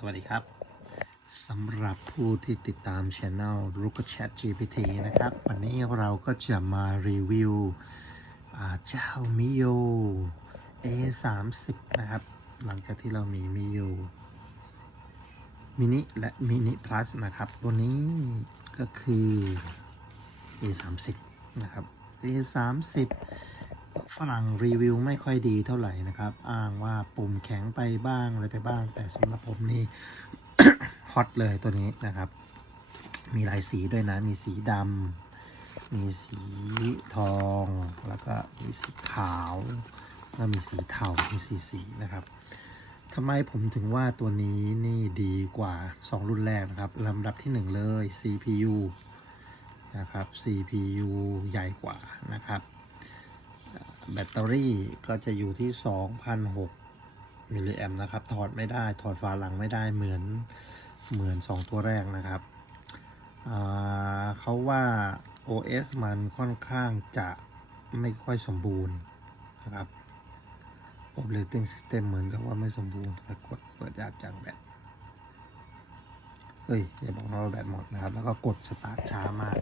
สวัสดีครับสำหรับผู้ที่ติดตามช anel ลูกแชท GPT นะครับ วันนี้เราก็จะมารีวิวเจ้ามิโย A30 นะครับ หลังจากที่เรามีมิโยมินิและมินิ plus นะครับ ตัวนี้ก็คือ A30 นะครับ A30 ฝรั่งรีวิวไม่ค่อยดีเท่าไหร่นะครับ อ้างว่าปุ่มแข็งไปบ้างอะไรไปบ้าง แต่สำหรับผมนี่ ฮอตเลยตัวนี้นะครับ มีหลายสีด้วยนะ มีสีดำมีสีทอง แล้วก็มีสีขาว แล้วมีสีเทา มีสีสีนะครับทำไมผมถึงว่าตัวนี้นี่ดีกว่า 2 รุ่นแรกนะครับลำดับที่ 1 เลย CPU นะครับ CPU ใหญ่กว่านะครับ แบตเตอรี่ก็จะอยู่ที่ 2,006มิลลิแอมนะครับ ถอดไม่ได้ ถอดฝาหลังไม่ได้เหมือนเหมือน 2 ตัวแรกนะครับ เขาว่า OS มันค่อนข้างจะไม่ค่อยสมบูรณ์นะครับ Operating System เหมือนกับว่าไม่สมบูรณ์แต่กดเปิดยากจังแบตเฮ้ยอย่าบอกนะว่าแบตหมดนะครับ แล้วก็กดสตาร์ทช้ามาก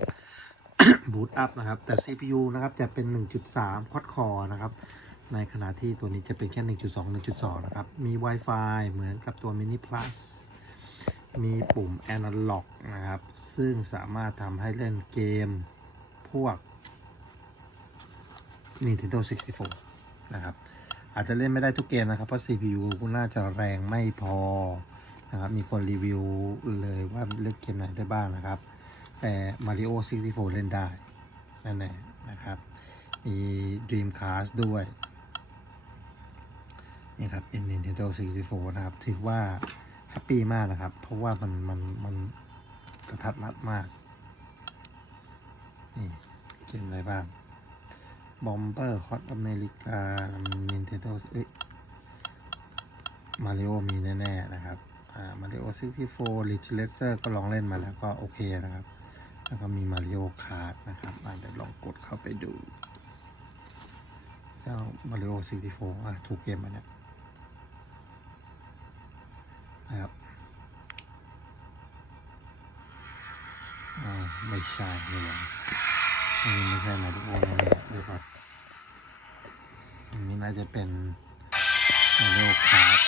บูตอัพนะครับ แต่ CPU นะครับจะเป็น 1.3 quad core นะครับ ในขณะที่ตัวนี้จะเป็นแค่ 1.2 1.2 นะครับ มี Wi-Fi เหมือนกับตัว Mini Plus มีปุ่ม Analog นะครับ ซึ่งสามารถทำให้เล่นเกมพวก Nintendo 64 นะครับ อาจจะเล่นไม่ได้ทุกเกมนะครับ เพราะ CPU น่าจะแรงไม่พอนะครับ มีคนรีวิวเลยว่าเล่นเกมไหนได้บ้างนะครับ แต่ Mario 64 เล่นได้นั่นแหละนะครับ มี Dreamcast ด้วยนี่ครับ Nintendo 64 นะครับ ถือว่าแฮปปี้มากนะครับ เพราะว่ามันมันมันกระทัดรัดมาก นี่เกมอะไรบ้าง Bomber Hot America Nintendo เอ้ย Mario มีแน่ ๆ นะครับ อ่า Mario 64 Ridge Racer ก็ลองเล่นมาแล้วก็โอเคนะครับ แล้วก็มี Mario Kart นะครับ อ่าเดี๋ยวลองกดเข้าไปดู เจ้า Mario 64อะถูกเกมมาเนี่ยนะครับอ่าไม่ใช่ไม่หรออันนี้ไม่ใช่ Mario แน่ๆเดี๋ยวก่อนอันนี้น่าจะเป็น Mario Kart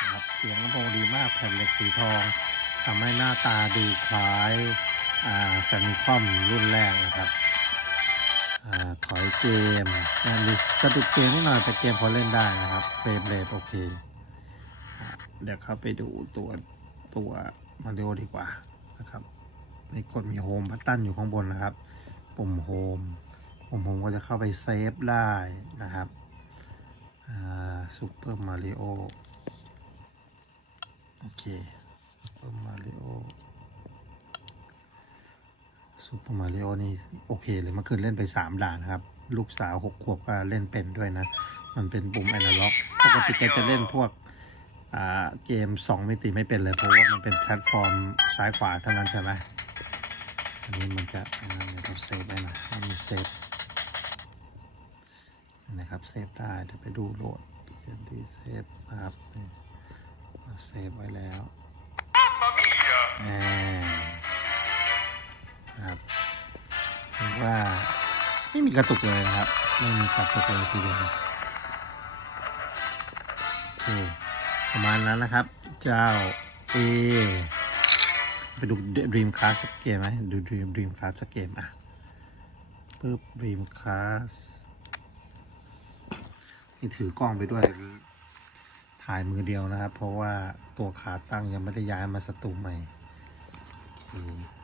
นะครับเสียงลำโพงดีมากแผ่นเหล็กสีทองทำให้หน้าตาดูคล้ายอ่าแฟมิคอมรุ่นแรกนะครับ ถอยเกมอ่ามีสะดุดเกมนิดหน่อยแต่เกมพอเล่นได้นะครับ เฟรมเรทโอเค เดี๋ยวเข้าไปดูตัวตัวมาริโอดีกว่านะครับ ในกดมีโฮมบัตตันอยู่ข้างบนนะครับ ปุ่มโฮมปุ่มโฮมก็จะเข้าไปเซฟได้นะครับซูเปอร์มาริโอโอเคซูเปอร์มาริโอ ซูเปอร์มาริโอนี่โอเคเลยเมื่อคืนเล่นไป 3 ด่านนะครับ ลูกสาว 6 ขวบก็เล่นเป็นด้วยนะ มันเป็นปุ่มแอนาล็อกปกติแกจะเล่นพวกเกม 2 มิติไม่เป็นเลย เพราะว่ามันเป็นแพลตฟอร์มซ้ายขวาเท่านั้นใช่ไหมอันนี้มันจะเราเซฟได้นะมันมีเซฟนะครับเซฟได้เดี๋ยวไปดูโหลดเกมที่เซฟครับเซฟไว้แล้วแอ ครับเรียกว่าไม่มีกระตุกเลยนะครับ ไม่มีกระตุกเลยทีเดียวโอเคประมาณนั้นนะครับ เจ้า A ไปดู Dream Class สักเกมไหมดู Dream Dream Class สักเกมอะปึ๊บ Dream Class นี่ถือกล้องไปด้วย ถ่ายมือเดียวนะครับ เพราะว่าตัวขาตั้งยังไม่ได้ย้ายมาสตูใหม่โอเค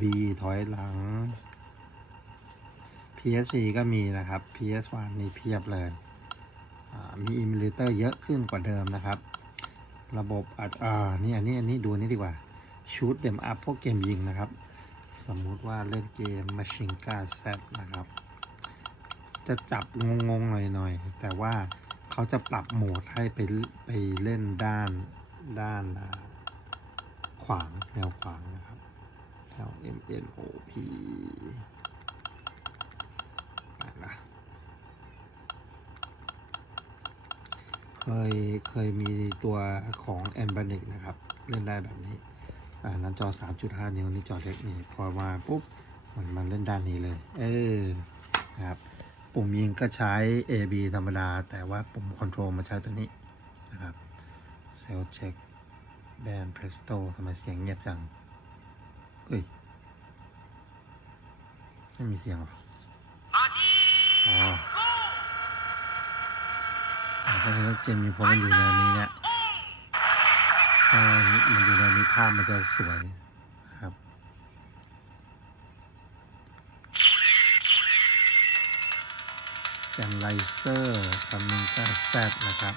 B ถอยหลัง PSP ก็มีนะครับ PS1 นี่เพียบเลย มีอิมูเลเตอร์เยอะขึ้นกว่าเดิมนะครับ ระบบอาจอ่านี่อันนี้อันนี้ดูนนี้ดีกว่าชูดเดมอัพพวกเกมยิงนะครับ สมมุติว่าเล่นเกม Machine g u n Z นะครับ จะจับงงๆหน่อยๆ แต่ว่าเขาจะปรับโหมดให้ไปไปเล่นด้านด้านขวางแนวขวางนะ L M N O P นะเคยเคยมีตัวของ a n b a n i c นะครับ เล่นได้แบบนี้อ่านั้นจอ 3.5 นิ้วนี่จอเล็กนี่ พอมาปุ๊บ มันมันเล่นด้านนี้เลย เออนะครับ ปุ่มยิงก็ใช้ A B ธรรมดา แต่ว่าปุ่มคอนโทรลมาใช้ตัวนี้นะครับเซลเช็คแบนเพรสโตทำไมเสียงเงียบจัง เฮ้ย ไม่มีเสียงหรออ๋อเพราะฉะนั้นเกมนี้พอมันอยู่ในนี้เนี่ยพอมันอยู่ในนี้ภาพมันจะสวยครับแกนไลเซอร์คามิงกาแซดนะครับ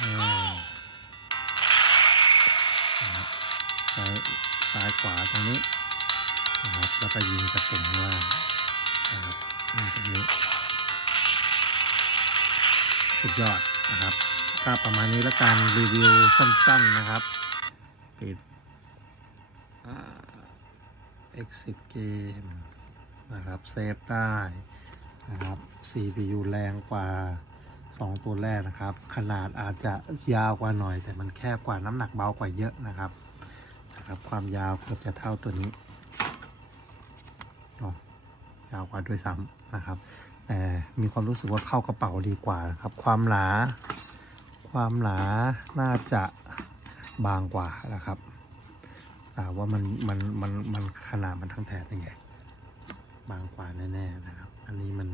อืม ซ้ายซ้ายขวาตรงนี้นะครับแล้วก็ยิงกับปุ่มข้างล่างนะครับยิงตรงนี้สุดยอดนะครับก็ประมาณนี้แล้วการรีวิวสั้น ๆนะครับปิดอ่า exit game นะครับเซฟได้นะครับ CPU แรงกว่า 2 ตัวแรกนะครับ ขนาดอาจจะยาวกว่าหน่อย แต่มันแคบกว่าน้ำหนักเบากว่าเยอะนะครับ นะครับ ความยาวเกือบจะเท่าตัวนี้ยาวกว่าด้วยซ้ำนะครับ แต่มีความรู้สึกว่าเข้ากระเป๋าดีกว่านะครับ ความหนา ความหนาน่าจะบางกว่านะครับแต่ว่ามันมันมันมันขนาดมันทั้งแถบยังไง บางกว่าแน่ๆนะครับ อันนี้มัน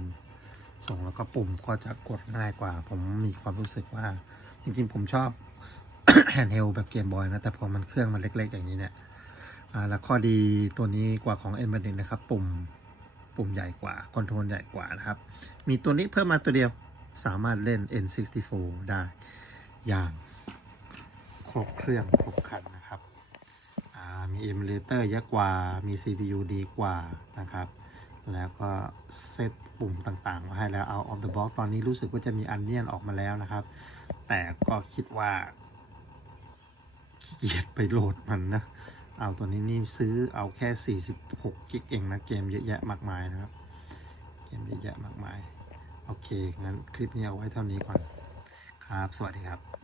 ส่งแล้วก็ปุ่มก็จะกดง่ายกว่า ผมมีความรู้สึกว่า จริงๆผมชอบ แฮนด์เฮลแบบเกมบอยนะ แต่พอมันเครื่องมันเล็กๆ อย่างนี้เนี่ยแล้วข้อดีตัวนี้กว่าของ n 1นะครับ ปุ่มปุ่มใหญ่กว่าคอนโทรลใหญ่กว่านะครับ มีตัวนี้เพิ่มมาตัวเดียวสามารถเล่น N64 ได้อย่างครบเครื่องครบคันนะครับอ่ามี emulator เยอะกว่า มี CPU ดีกว่านะครับ แล้วก็เซตปุ่มต่างๆมาให้แล้วเอา of the box ตอนนี้รู้สึกว่าจะมีอันเนียนออกมาแล้วนะครับ แต่ก็คิดว่า เกียดไปโหลดมันนะ เอาตัวนี้นี่ซื้อเอาแค่ 46 กิกเองนะ เกมเยอะแยะมากมายนะครับ เกมเยอะแยะมากมาย โอเค งั้นคลิปนี้เอาไว้เท่านี้ก่อน ครับ สวัสดีครับ